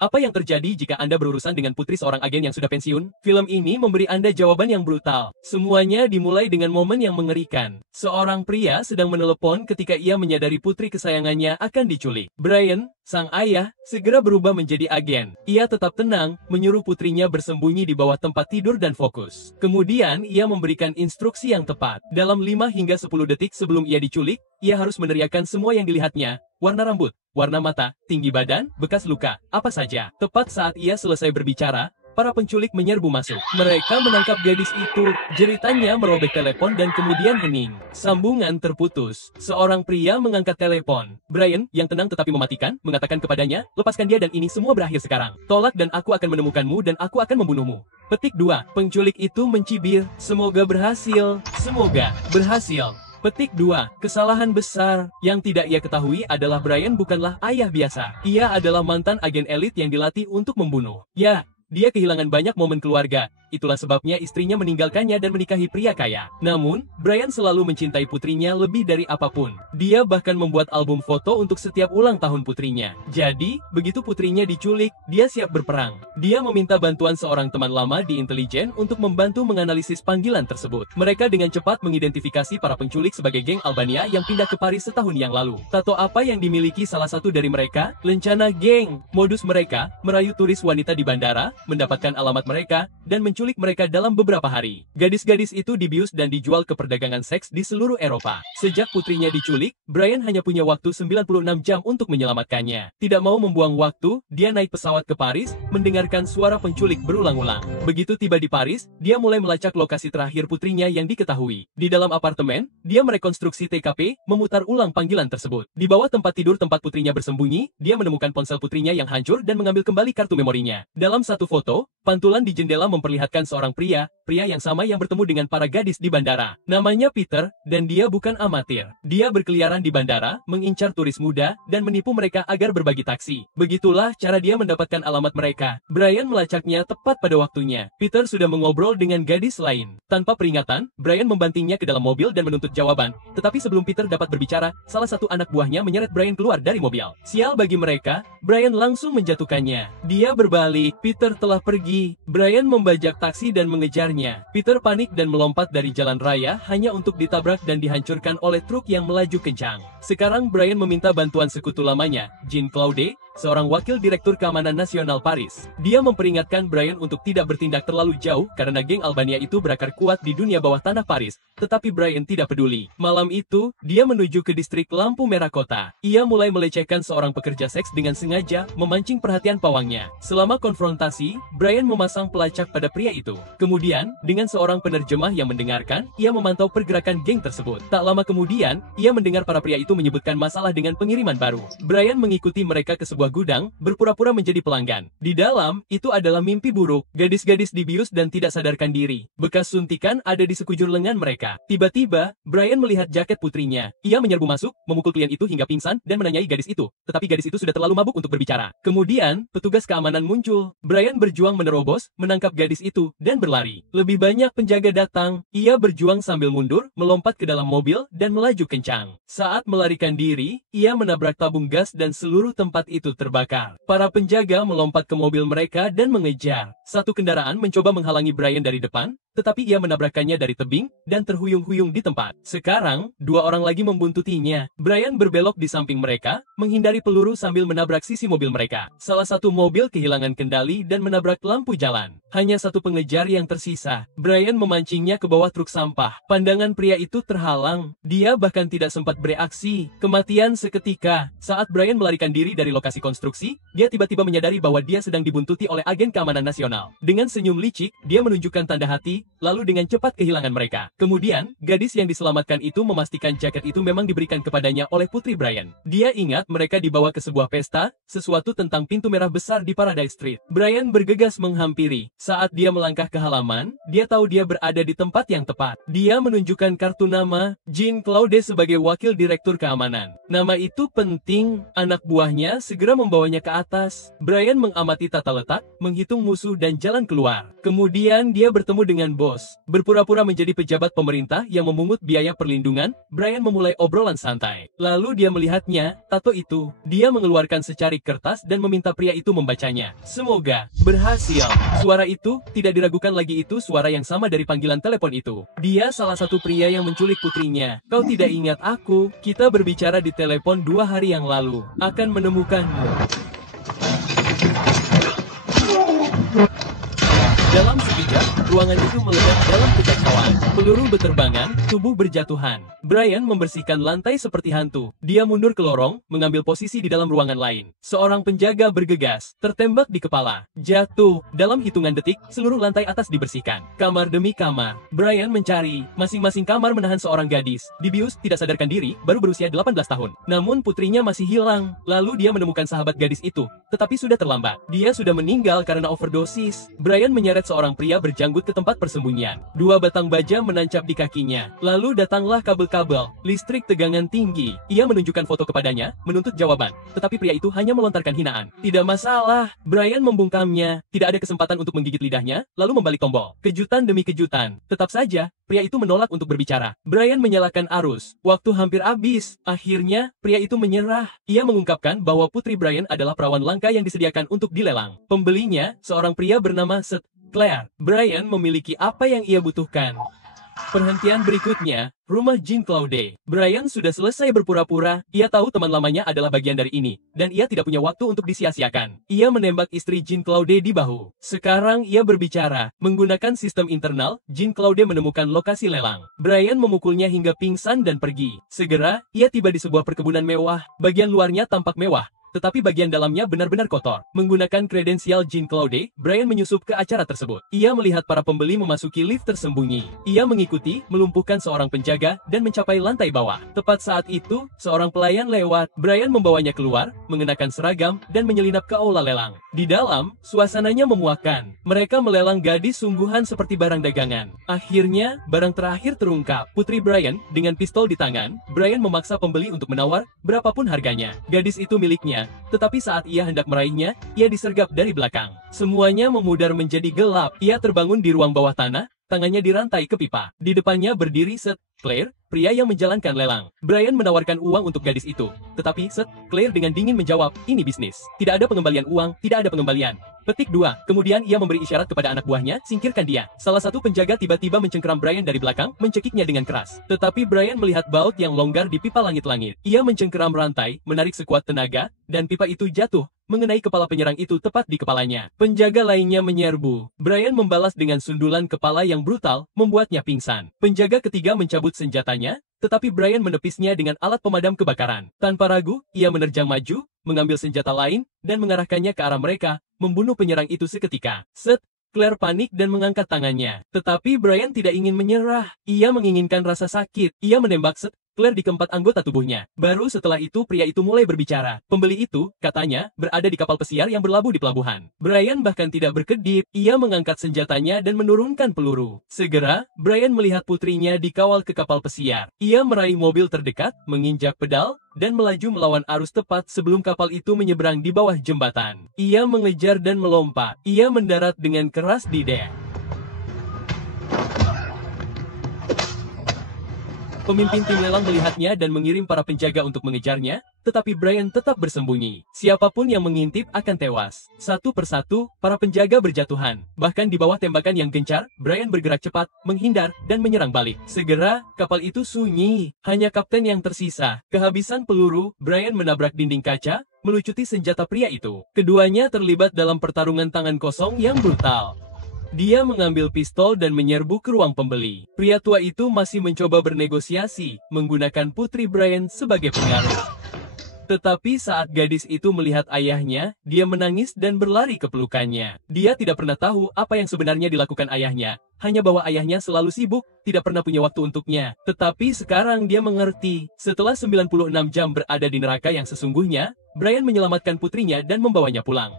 Apa yang terjadi jika Anda berurusan dengan putri seorang agen yang sudah pensiun? Film ini memberi Anda jawaban yang brutal. Semuanya dimulai dengan momen yang mengerikan. Seorang pria sedang menelepon ketika ia menyadari putri kesayangannya akan diculik. Brian, sang ayah, segera berubah menjadi agen. Ia tetap tenang, menyuruh putrinya bersembunyi di bawah tempat tidur dan fokus. Kemudian, ia memberikan instruksi yang tepat. Dalam 5 hingga 10 detik sebelum ia diculik, ia harus meneriakkan semua yang dilihatnya. Warna rambut, warna mata, tinggi badan, bekas luka, apa saja. Tepat saat ia selesai berbicara, para penculik menyerbu masuk. Mereka menangkap gadis itu. Jeritannya merobek telepon dan kemudian hening. Sambungan terputus. Seorang pria mengangkat telepon. Brian, yang tenang tetapi mematikan, mengatakan kepadanya, lepaskan dia dan ini semua berakhir sekarang. Tolak dan aku akan menemukanmu dan aku akan membunuhmu. Petik 2. Penculik itu mencibir. Semoga berhasil. Semoga berhasil. Petik 2. Kesalahan besar. Yang tidak ia ketahui adalah Brian bukanlah ayah biasa. Ia adalah mantan agen elit yang dilatih untuk membunuh. Ya, dia kehilangan banyak momen keluarga. Itulah sebabnya istrinya meninggalkannya dan menikahi pria kaya. Namun, Brian selalu mencintai putrinya lebih dari apapun. Dia bahkan membuat album foto untuk setiap ulang tahun putrinya. Jadi, begitu putrinya diculik, dia siap berperang. Dia meminta bantuan seorang teman lama di intelijen untuk membantu menganalisis panggilan tersebut. Mereka dengan cepat mengidentifikasi para penculik sebagai geng Albania yang pindah ke Paris setahun yang lalu. Tato apa yang dimiliki salah satu dari mereka? Lencana geng. Modus mereka, merayu turis wanita di bandara, mendapatkan alamat mereka, dan menculik mereka dalam beberapa hari. Gadis-gadis itu dibius dan dijual ke perdagangan seks di seluruh Eropa. Sejak putrinya diculik, Brian hanya punya waktu 96 jam untuk menyelamatkannya. Tidak mau membuang waktu, dia naik pesawat ke Paris, mendengarkan suara penculik berulang-ulang. Begitu tiba di Paris, dia mulai melacak lokasi terakhir putrinya yang diketahui. Di dalam apartemen, dia merekonstruksi TKP, memutar ulang panggilan tersebut. Di bawah tempat tidur tempat putrinya bersembunyi, dia menemukan ponsel putrinya yang hancur dan mengambil kembali kartu memorinya. Dalam satu foto, pantulan di jendela memperlihatkan seorang pria yang sama yang bertemu dengan para gadis di bandara. Namanya Peter, dan dia bukan amatir. Dia berkeliaran di bandara, mengincar turis muda, dan menipu mereka agar berbagi taksi. Begitulah cara dia mendapatkan alamat mereka. Brian melacaknya tepat pada waktunya. Peter sudah mengobrol dengan gadis lain. Tanpa peringatan, Brian membantingnya ke dalam mobil dan menuntut jawaban. Tetapi sebelum Peter dapat berbicara, salah satu anak buahnya menyeret Brian keluar dari mobil. Sial bagi mereka, Brian langsung menjatuhkannya. Dia berbalik, Peter telah pergi. Brian membajak taksi dan mengejarnya. Peter panik dan melompat dari jalan raya hanya untuk ditabrak dan dihancurkan oleh truk yang melaju kencang. Sekarang Brian meminta bantuan sekutu lamanya, Jean-Claude, seorang wakil direktur keamanan nasional Paris. Dia memperingatkan Brian untuk tidak bertindak terlalu jauh karena geng Albania itu berakar kuat di dunia bawah tanah Paris. Tetapi Brian tidak peduli. Malam itu, dia menuju ke distrik lampu merah kota. Ia mulai melecehkan seorang pekerja seks dengan sengaja, memancing perhatian pawangnya. Selama konfrontasi, Brian memasang pelacak pada pria itu. Kemudian, dengan seorang penerjemah yang mendengarkan, ia memantau pergerakan geng tersebut. Tak lama kemudian, ia mendengar para pria itu menyebutkan masalah dengan pengiriman baru. Brian mengikuti mereka ke sebuah gudang, berpura-pura menjadi pelanggan. Di dalam, itu adalah mimpi buruk. Gadis-gadis dibius dan tidak sadarkan diri. Bekas suntikan ada di sekujur lengan mereka. Tiba-tiba, Brian melihat jaket putrinya. Ia menyerbu masuk, memukul klien itu hingga pingsan, dan menanyai gadis itu. Tetapi gadis itu sudah terlalu mabuk untuk berbicara. Kemudian, petugas keamanan muncul. Brian berjuang menerobos, menangkap gadis itu, dan berlari. Lebih banyak penjaga datang. Ia berjuang sambil mundur, melompat ke dalam mobil, dan melaju kencang. Saat melarikan diri, ia menabrak tabung gas dan seluruh tempat itu terbakar. Para penjaga melompat ke mobil mereka dan mengejar. Satu kendaraan mencoba menghalangi Brian dari depan, tetapi ia menabrakkannya dari tebing dan terhuyung-huyung di tempat. Sekarang, dua orang lagi membuntutinya. Brian berbelok di samping mereka, menghindari peluru sambil menabrak sisi mobil mereka. Salah satu mobil kehilangan kendali dan menabrak lampu jalan. Hanya satu pengejar yang tersisa. Brian memancingnya ke bawah truk sampah. Pandangan pria itu terhalang. Dia bahkan tidak sempat bereaksi. Kematian seketika. Saat Brian melarikan diri dari lokasi konstruksi, dia tiba-tiba menyadari bahwa dia sedang dibuntuti oleh agen keamanan nasional. Dengan senyum licik, dia menunjukkan tanda hati, lalu dengan cepat kehilangan mereka. Kemudian, gadis yang diselamatkan itu memastikan jaket itu memang diberikan kepadanya oleh putri Brian. Dia ingat mereka dibawa ke sebuah pesta, sesuatu tentang pintu merah besar di Paradise Street. Brian bergegas menghampiri. Saat dia melangkah ke halaman, dia tahu dia berada di tempat yang tepat. Dia menunjukkan kartu nama, Jean-Claude sebagai wakil direktur keamanan. Nama itu penting. Anak buahnya segera membawanya ke atas. Brian mengamati tata letak, menghitung musuh dan dan jalan keluar. Kemudian dia bertemu dengan bos. Berpura-pura menjadi pejabat pemerintah yang memungut biaya perlindungan, Brian memulai obrolan santai. Lalu dia melihatnya, tato itu. Dia mengeluarkan secarik kertas dan meminta pria itu membacanya. Semoga berhasil. Suara itu, tidak diragukan lagi itu suara yang sama dari panggilan telepon itu. Dia salah satu pria yang menculik putrinya. Kau tidak ingat aku? Kita berbicara di telepon 2 hari yang lalu. Akan menemukanmu. Dalam sekejap, ruangan itu meledak dalam kekacauan. Peluru berterbangan, tubuh berjatuhan. Brian membersihkan lantai seperti hantu. Dia mundur ke lorong, mengambil posisi di dalam ruangan lain. Seorang penjaga bergegas, tertembak di kepala. Jatuh. Dalam hitungan detik, seluruh lantai atas dibersihkan. Kamar demi kamar. Brian mencari. Masing-masing kamar menahan seorang gadis. Dibius tidak sadarkan diri, baru berusia 18 tahun. Namun putrinya masih hilang. Lalu dia menemukan sahabat gadis itu, tetapi sudah terlambat. Dia sudah meninggal karena overdosis. Brian menyeret seorang pria berjanggut ke tempat persembunyian. 2 batang baja menancap di kakinya. Lalu datanglah kabel-kabel, listrik tegangan tinggi. Ia menunjukkan foto kepadanya, menuntut jawaban. Tetapi pria itu hanya melontarkan hinaan. Tidak masalah. Brian membungkamnya. Tidak ada kesempatan untuk menggigit lidahnya, lalu membalik tombol. Kejutan demi kejutan. Tetap saja, pria itu menolak untuk berbicara. Brian menyalakan arus. Waktu hampir habis. Akhirnya, pria itu menyerah. Ia mengungkapkan bahwa putri Brian adalah perawan langka yang disediakan untuk dilelang. Pembelinya, seorang pria bernama Seth Claire. Brian memiliki apa yang ia butuhkan. Perhentian berikutnya, rumah Jean Claude. Brian sudah selesai berpura-pura, ia tahu teman lamanya adalah bagian dari ini, dan ia tidak punya waktu untuk disia-siakan. Ia menembak istri Jean Claude di bahu. Sekarang ia berbicara. Menggunakan sistem internal, Jean Claude menemukan lokasi lelang. Brian memukulnya hingga pingsan dan pergi. Segera, ia tiba di sebuah perkebunan mewah. Bagian luarnya tampak mewah, tetapi bagian dalamnya benar-benar kotor. Menggunakan kredensial Jean Claude, Brian menyusup ke acara tersebut. Ia melihat para pembeli memasuki lift tersembunyi. Ia mengikuti, melumpuhkan seorang penjaga, dan mencapai lantai bawah. Tepat saat itu, seorang pelayan lewat. Brian membawanya keluar, mengenakan seragam, dan menyelinap ke aula lelang. Di dalam, suasananya memuakkan. Mereka melelang gadis sungguhan seperti barang dagangan. Akhirnya, barang terakhir terungkap. Putri Brian, dengan pistol di tangan, Brian memaksa pembeli untuk menawar, berapapun harganya. Gadis itu miliknya. Tetapi saat ia hendak meraihnya, ia disergap dari belakang. Semuanya memudar menjadi gelap. Ia terbangun di ruang bawah tanah, tangannya dirantai ke pipa. Di depannya berdiri Seth Claire, pria yang menjalankan lelang. Brian menawarkan uang untuk gadis itu. Tetapi Seth Claire dengan dingin menjawab, ini bisnis. Tidak ada pengembalian uang, tidak ada pengembalian. Petik 2. Kemudian ia memberi isyarat kepada anak buahnya, singkirkan dia. Salah satu penjaga tiba-tiba mencengkeram Brian dari belakang, mencekiknya dengan keras. Tetapi Brian melihat baut yang longgar di pipa langit-langit. Ia mencengkeram rantai, menarik sekuat tenaga, dan pipa itu jatuh, mengenai kepala penyerang itu tepat di kepalanya. Penjaga lainnya menyerbu. Brian membalas dengan sundulan kepala yang brutal, membuatnya pingsan. Penjaga ketiga mencabut senjatanya, tetapi Brian menepisnya dengan alat pemadam kebakaran. Tanpa ragu, ia menerjang maju, mengambil senjata lain, dan mengarahkannya ke arah mereka, membunuh penyerang itu seketika. Seth Claire panik dan mengangkat tangannya. Tetapi Brian tidak ingin menyerah. Ia menginginkan rasa sakit. Ia menembak Seth Claire di keempat anggota tubuhnya. Baru setelah itu pria itu mulai berbicara. Pembeli itu, katanya, berada di kapal pesiar yang berlabuh di pelabuhan. Brian bahkan tidak berkedip. Ia mengangkat senjatanya dan menurunkan peluru. Segera, Brian melihat putrinya dikawal ke kapal pesiar. Ia meraih mobil terdekat, menginjak pedal, dan melaju melawan arus tepat sebelum kapal itu menyeberang di bawah jembatan. Ia mengejar dan melompat. Ia mendarat dengan keras di dek. Pemimpin tim lelang melihatnya dan mengirim para penjaga untuk mengejarnya, tetapi Brian tetap bersembunyi. Siapapun yang mengintip akan tewas. Satu persatu, para penjaga berjatuhan. Bahkan di bawah tembakan yang gencar, Brian bergerak cepat, menghindar, dan menyerang balik. Segera, kapal itu sunyi. Hanya kapten yang tersisa. Kehabisan peluru, Brian menabrak dinding kaca, melucuti senjata pria itu. Keduanya terlibat dalam pertarungan tangan kosong yang brutal. Dia mengambil pistol dan menyerbu ke ruang pembeli. Pria tua itu masih mencoba bernegosiasi, menggunakan putri Brian sebagai pengaruh. Tetapi saat gadis itu melihat ayahnya, dia menangis dan berlari ke pelukannya. Dia tidak pernah tahu apa yang sebenarnya dilakukan ayahnya, hanya bahwa ayahnya selalu sibuk, tidak pernah punya waktu untuknya. Tetapi sekarang dia mengerti, setelah 96 jam berada di neraka yang sesungguhnya, Brian menyelamatkan putrinya dan membawanya pulang.